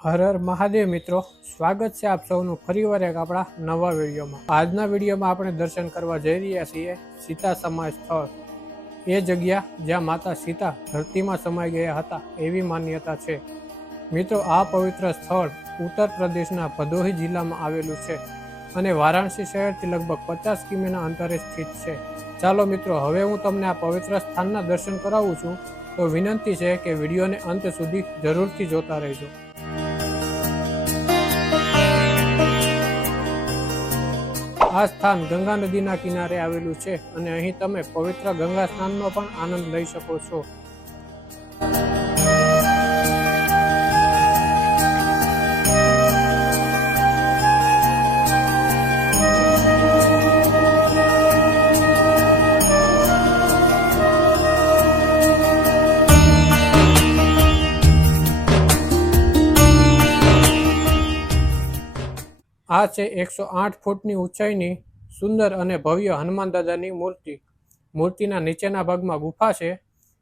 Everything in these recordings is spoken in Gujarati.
હર હર મહાદેવ મિત્રો, સ્વાગત છે આપ સૌનું ફરીવાર એક આપણા નવા વિડીયોમાં। આજના વિડીયોમાં આપણે દર્શન કરવા જઈ રહ્યા છીએ સીતા સમાય સ્થળ, એ જગ્યા જ્યાં માતા સીતા ધરતીમાં સમાઈ ગયા હતા એવી માન્યતા છે। મિત્રો, આ પવિત્ર સ્થળ ઉત્તર પ્રદેશના ભદોહી જિલ્લામાં આવેલું છે અને વારાણસી શહેરથી લગભગ 50 કિમીના અંતરે સ્થિત છે। ચાલો મિત્રો, હવે હું તમને આ પવિત્ર સ્થાનના દર્શન કરાવું છું, તો વિનંતી છે કે વિડીયોને અંત સુધી જરૂરથી જોતા રહેજો। આ સ્થાન ગંગા નદીના કિનારે આવેલું છે અને અહીં તમે પવિત્ર ગંગા સ્નાનનો પણ આનંદ લઈ શકો છો। આ છે 108 ફૂટની ઊંચાઈની સુંદર અને ભવ્ય હનુમાન દાદાની મૂર્તિ। મૂર્તિના નીચેના ભાગમાં ગુફા છે,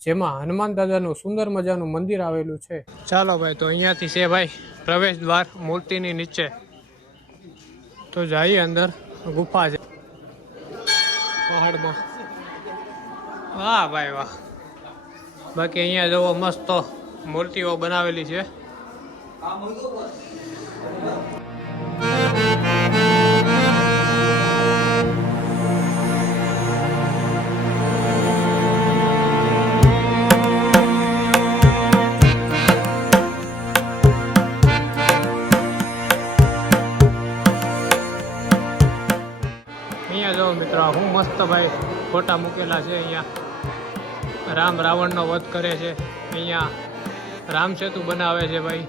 જેમાં હનુમાન દાદાનું સુંદર મજાનું મંદિર આવેલું છે। ચાલો ભાઈ, તો અહીંયાથી છે ભાઈ પ્રવેશ દ્વાર મૂર્તિની નીચે, તો જઈએ અંદર। ગુફા છે પહાડમાં। વાહ ભાઈ વાહ, બાકી અહીંયા જોવો મસ્ત મૂર્તિઓ બનાવેલી છે। અહીંયા જો મિત્રો, હું મસ્ત ભાઈ ફોટા મૂકેલા છે। અહીંયા રામ રાવણનો વધ કરે છે, અહીંયા રામ સેતુ બનાવે છે ભાઈ।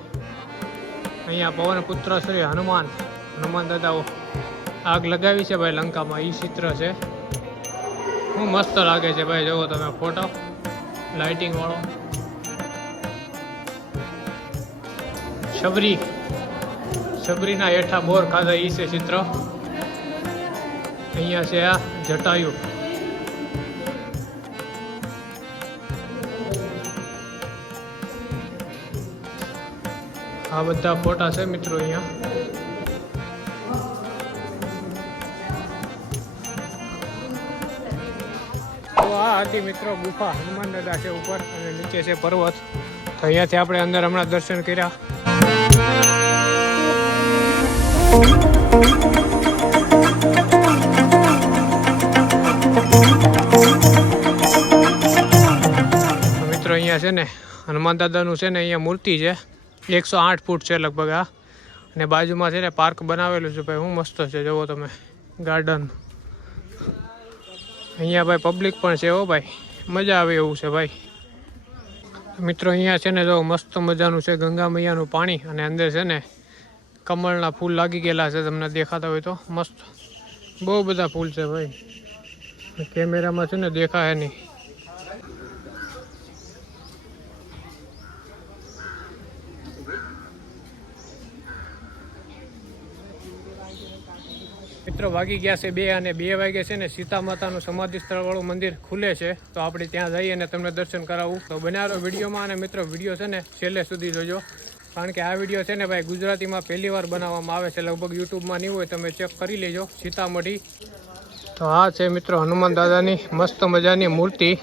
અહીંયા પવન પુત્ર શ્રી હનુમાન દાદાઓ આગ લગાવી છે ભાઈ લંકામાં, એ ચિત્ર છે। હું મસ્ત લાગે છે ભાઈ, જોવો તમે ફોટો લાઇટિંગ વાળો। શબરીના હેઠા બોર ખાધા એ છે ચિત્ર। અહીંયા છે આ જટાયુ। આ બધા ફોટા છે મિત્રો અહીંયા। તો આ હતી મિત્રો ગુફા, હનુમાન દાદા છે ઉપર અને નીચે છે પર્વત। તો અહીંયાથી આપણે અંદર હમણાં દર્શન કર્યા। મિત્રો અહીંયા છે ને હનુમાન દાદાનું છે ને અહીંયા મૂર્તિ છે, 108 ફૂટ છે લગભગ આ, અને બાજુમાં છે ને પાર્ક બનાવેલું છે ભાઈ। હું મસ્ત છે, જુઓ તમે ગાર્ડન। અહીંયા ભાઈ પબ્લિક પણ છે હો ભાઈ, મજા આવે એવું છે ભાઈ। મિત્રો અહીંયા છે ને જો મસ્ત મજાનું છે ગંગા મૈયાનું પાણી, અને અંદર છે ને કમળના ફૂલ લાગી ગયેલા છે, તમને દેખાતા હોય તો મસ્ત બહુ બધા ફૂલ છે ભાઈ। કેમેરામાં છે ને દેખાય નહીં। મિત્રો વાગી ગયા છે 2 અને 2 વાગે છે ને સીતા માતાનું સમાધિ સ્થળ વાળું મંદિર ખુલે છે, તો આપણે ત્યાં જઈએ અને તમને દર્શન કરાવું। તો બન્યા રહો વિડીયોમાં, અને મિત્રો વિડીયો છે ને છેલ્લે સુધી જોજો, કારણ કે આ વિડીયો છે ને ભાઈ ગુજરાતીમાં પહેલી વાર બનાવવામાં આવે છે, લગભગ યુટ્યુબમાં નહીં હોય, તમે ચેક કરી લેજો સીતામઢી। તો આ છે મિત્રો હનુમાન દાદાની મસ્ત મજાની મૂર્તિ,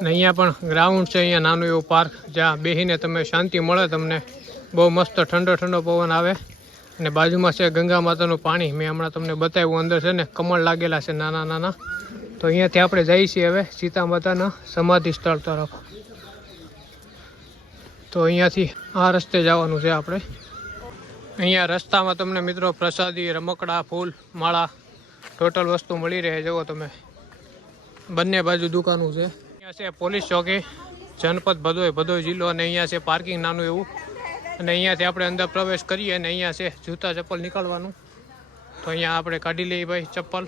અને અહીંયા પણ ગ્રાઉન્ડ છે, અહીંયા નાનું એવું પાર્ક, જ્યાં બેસીને તમે શાંતિ મળે તમને, બહુ મસ્ત ઠંડો ઠંડો પવન આવે। અને બાજુમાં છે ગંગા માતાનું પાણી, મેં હમણાં તમને બતાવ્યું, અંદર છે ને કમળ લાગેલા છે નાના નાના। તો અહીંયાથી આપણે જઈએ છીએ હવે સીતા માતાના સમાધિ સ્થળ તરફ। તો અહીંયાથી આ રસ્તે જવાનું છે આપણે। અહીંયા રસ્તામાં તમને મિત્રો પ્રસાદી, રમકડા, ફૂલ, માળા, ટોટલ વસ્તુ મળી રહે, જુઓ તમે બંને બાજુ દુકાનો છે। અહીંયા છે પોલીસ ચોકી, જનપદ ભદોઈ જિલ્લો, અને અહીંયા છે પાર્કિંગ નાનું એવું, અને અહીંયાથી આપણે અંદર પ્રવેશ કરીએ, અને અહીંયા છે જૂતા ચપ્પલ નીકળવાનું। તો અહીંયા આપણે કાઢી લઈએ ભાઈ ચપ્પલ,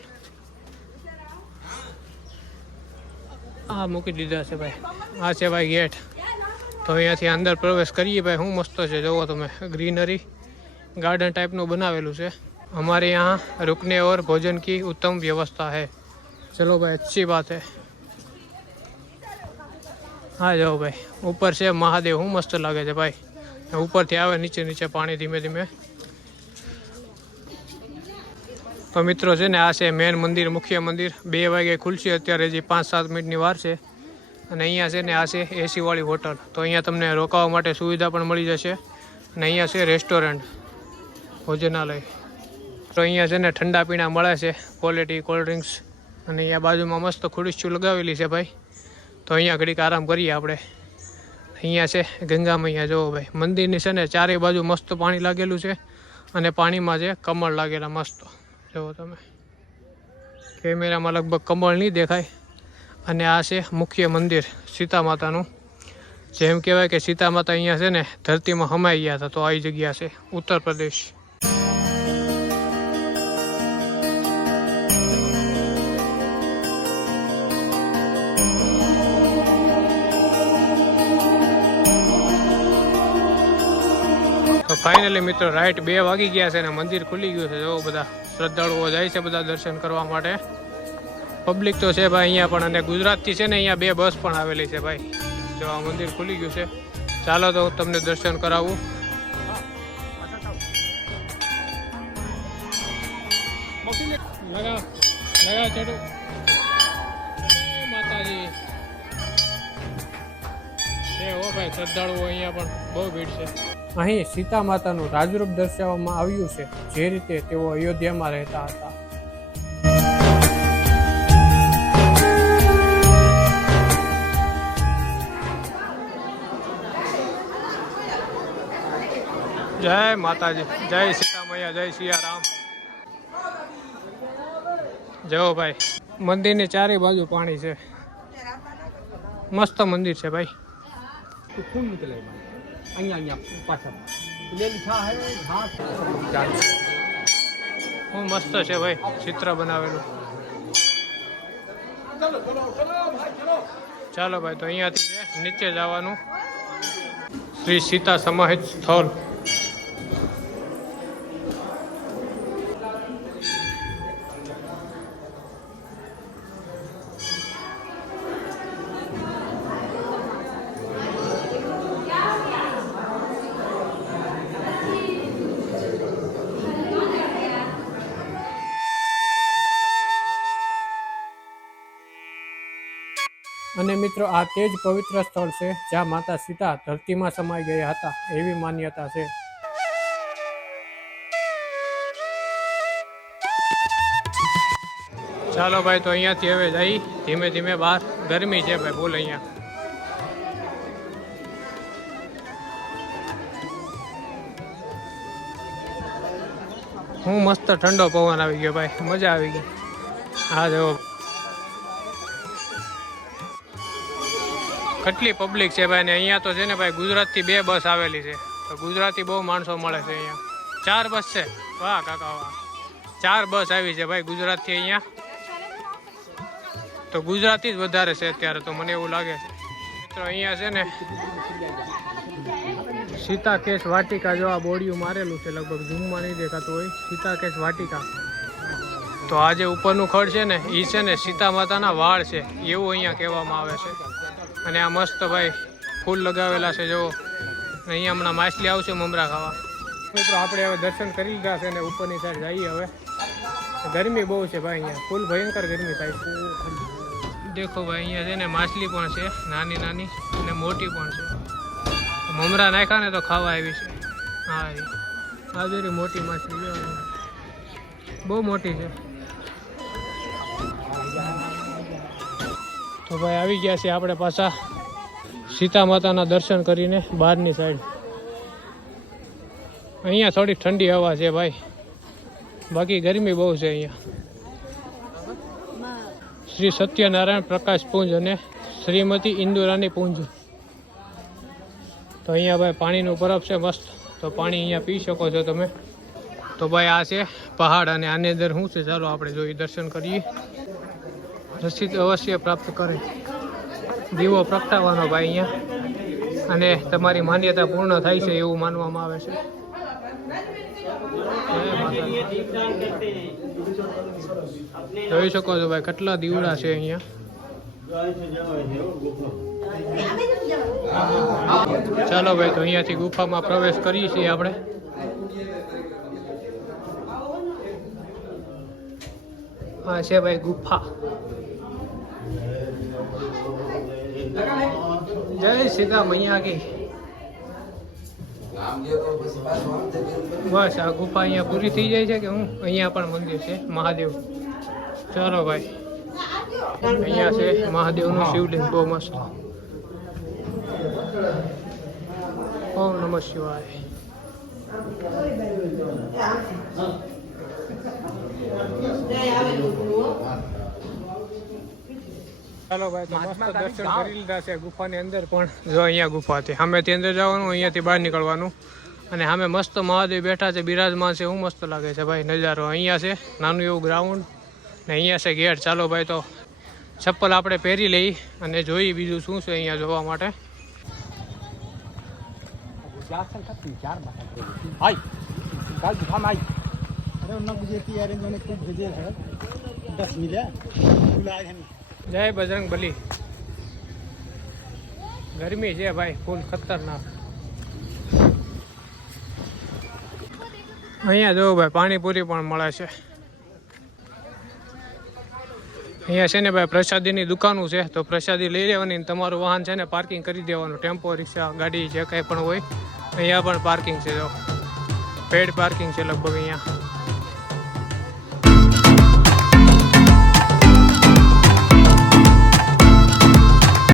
આ મૂકી દીધા છે ભાઈ। આ છે ભાઈ ગેટ, તો અહીંયાથી અંદર પ્રવેશ કરીએ ભાઈ। હું મસ્ત છે, જુઓ તમે ગ્રીનરી गार्डन टाइप નું બનાવેલું છે। हमारे यहाँ रुकने और भोजन की उत्तम व्यवस्था है। चलो भाई अच्छी बात है। आ जाओ भाई, ऊपर से महादेव हूँ, मस्त लगे थे भाई। ઉપરથી આવે નીચે નીચે પાણી ધીમે ધીમે. તો મિત્રો છે ને આ છે મેન મંદિર, મુખ્ય મંદિર. 2 વાગે ખુલશે, અત્યારે હજી 5-7 મિનિટની વાર છે. અને અહીંયા છે ને આ છે એસી વાળી હોટલ. તો અહીંયા તમને રોકાવા માટે સુવિધા પણ મળી જશે. અને અહીંયા છે રેસ્ટોરન્ટ, ભોજનાલય. તો અહીંયા છે ને ઠંડા પીણા મળે છે, ક્વોલિટી કોલ્ડ ડ્રિંક્સ. અને અહીંયા બાજુમાં મસ્ત ખુરશીઓ લગાવેલી છે ભાઈ. તો અહીંયા ઘડીક આરામ કરીએ આપણે. અહીંયા છે ગંગા મૈયા, જુઓ ભાઈ. મંદિરની છે ને ચારે બાજુ મસ્ત પાણી લાગેલું છે. અને પાણીમાં છે કમળ લાગેલા મસ્ત, જુઓ તમે. કેમેરામાં લગભગ કમળ નહીં દેખાય. અને આ છે મુખ્ય મંદિર સીતા માતાનું. જેમ કહેવાય કે સીતા માતા અહીંયા છે ને ધરતીમાં હમાઈ ગયા હતા, તો આ જગ્યા છે ઉત્તર પ્રદેશ. તો ફાઇનલી મિત્રો રાઈટ 2 વાગી ગયા છે ને મંદિર ખુલી ગયું છે. જો બધા શ્રદ્ધાળુઓ જાય છે બધા દર્શન કરવા માટે. પબ્લિક તો છે ભાઈ અહીંયા પણ. અને ગુજરાતથી છે ને અહીંયા 2 બસ પણ આવેલી છે ભાઈ. જો આ મંદિર ખુલી ગયું છે. ચાલો તો તમને દર્શન કરાવું. માતાજી હો ભાઈ, શ્રદ્ધાળુઓ અહીંયા પણ બહુ ભીડ છે. અહીં સીતા માતાનું રાજરૂપ દર્શાવવામાં આવ્યું છે, જે રીતે તેઓ અયોધ્યામાં રહેતા હતા. જય માતાજી, જય સીતા મૈયા, જય સિયારામ. જવો ભાઈ, મંદિરની ચારે બાજુ પાણી છે. મસ્ત મંદિર છે ભાઈ. હું મસ્ત છે ભાઈ, ચિત્ર બનાવેલું. ચાલો ભાઈ, તો અહીંયાથી નીચે જવાનું. શ્રી સીતા સમાહિત સ્થળ. અને મિત્રો આ તે જ પવિત્ર સ્થળ છે જ્યાં માતા સીતા ધરતીમાં સમાઈ ગયા હતા, એવી માન્યતા છે. ચાલો ભાઈ, તો અહીંયાથી હવે જઈ ધીમે ધીમે બહાર. ગરમી છે ભાઈ બોલ અહીંયા. હું મસ્ત ઠંડો પવન આવી ગયો ભાઈ, મજા આવી ગઈ. હા જો કેટલી પબ્લિક છે ભાઈ. ને અહીંયા તો છે ને ભાઈ ગુજરાતથી 2 બસ આવેલી છે. તો ગુજરાતી બહુ માણસો મળે છે અહીંયા. 4 બસ છે. વાહ કાકા વાહ, 4 બસ આવી છે ભાઈ ગુજરાતથી અહીંયા. તો ગુજરાતી જ વધારે છે અત્યારે તો, મને એવું લાગે છે. મિત્રો અહીંયા છે ને સીતા કેશ વાટિકા, જો આ બોડિયું મારેલું છે, લગભગ ઝૂમમાં નહીં દેખાતું હોય. સીતા કેશ વાટિકા. તો આ જે ઉપરનું ખડ છે ને એ છે ને સીતા માતાના વાળ છે, એવું અહીંયા કહેવામાં આવે છે. અને આ મસ્ત ભાઈ ફૂલ લગાવેલા છે જો. અહીંયા હમણાં માછલી આવશે મમરા ખાવા. મિત્રો આપણે હવે દર્શન કરી લીધા છે ને ઉપરની સાઈડ જઈએ હવે. ગરમી બહુ છે ભાઈ અહીંયા, ફૂલ ભયંકર ગરમી થાય છે. દેખો ભાઈ અહીંયા છે ને માછલી પણ છે, નાની નાની અને મોટી પણ છે. મમરા નાખ્યા ને તો ખાવા આવી છે. હા આ જોરી મોટી માછલી જો, બહુ મોટી છે. તો ભાઈ આવી ગયા છે આપણે પાછા સીતા માતાના દર્શન કરીને બહારની સાઈડ. અહીંયા થોડી ઠંડી હવા છે ભાઈ, બાકી ગરમી બહુ છે અહીંયા. શ્રી સત્યનારાયણ પ્રકાશ પુંજ અને શ્રીમતી ઇન્દુરાની પુંજ. તો અહીંયા ભાઈ પાણીનું બરફ છે મસ્ત, તો પાણી અહીંયા પી શકો છો તમે. તો ભાઈ આ છે પહાડ અને આની અંદર શું છે ચાલો આપણે જોઈએ, દર્શન કરીએ. રસીદ અવશ્ય પ્રાપ્ત કરે. દીવો પ્રગટાવવાનો ભાઈ અહીંયા, અને તમારી માન્યતા પૂર્ણ થાય છે એવું માનવામાં આવે છે. જોઈ શકો છો ભાઈ કેટલા દીવડા છે અહીંયા. ચાલો ભાઈ, તો અહીંયાથી ગુફામાં પ્રવેશ કરીએ છીએ આપણે. હા છે ભાઈ ગુફા. જય સીતા મૈયા કી. બસ આ ગુફા અહીંયા પૂરી થઈ જાય છે કે હું અહીંયા પણ મંદિર છે મહાદેવ. ચાલો ભાઈ, અહીંયા છે મહાદેવનું શિવલિંગ, બહુ મસ્ત. ઓમ નમઃ શિવાય. ચાલો ભાઈ, તો મસ્ત દર્શન કરી લીધા છે ગુફાની અંદર. પણ જો અહીંયા ગુફા હતી, સામેથી અંદર જવાનું, અહીંયાથી બહાર નીકળવાનું. અને સામે મસ્ત મહાદેવ બેઠા છે, બિરાજમાન છે. હું મસ્ત લાગે છે ભાઈ નજારો. અહીંયા છે નાનું એવું ગ્રાઉન્ડ ને અહીંયા છે ગેટ. ચાલો ભાઈ, તો ચપ્પલ આપણે પહેરી લઈ અને જોઈએ બીજું શું છે અહીંયા જોવા માટે. જય બજરંગ બલી. ગરમી છે ભાઈ ફૂલ ખતરનાક. અહીંયા જો ભાઈ પાણીપુરી પણ મળે છે. અહીંયા છે ને ભાઈ પ્રસાદીની દુકાનો છે, તો પ્રસાદી લઈ લેવાની. તમારું વાહન છે ને પાર્કિંગ કરી દેવાનું. ટેમ્પો, રિક્ષા, ગાડી જે કાંઈ પણ હોય અહીંયા પણ પાર્કિંગ છે. જો પેડ પાર્કિંગ છે લગભગ અહીંયા.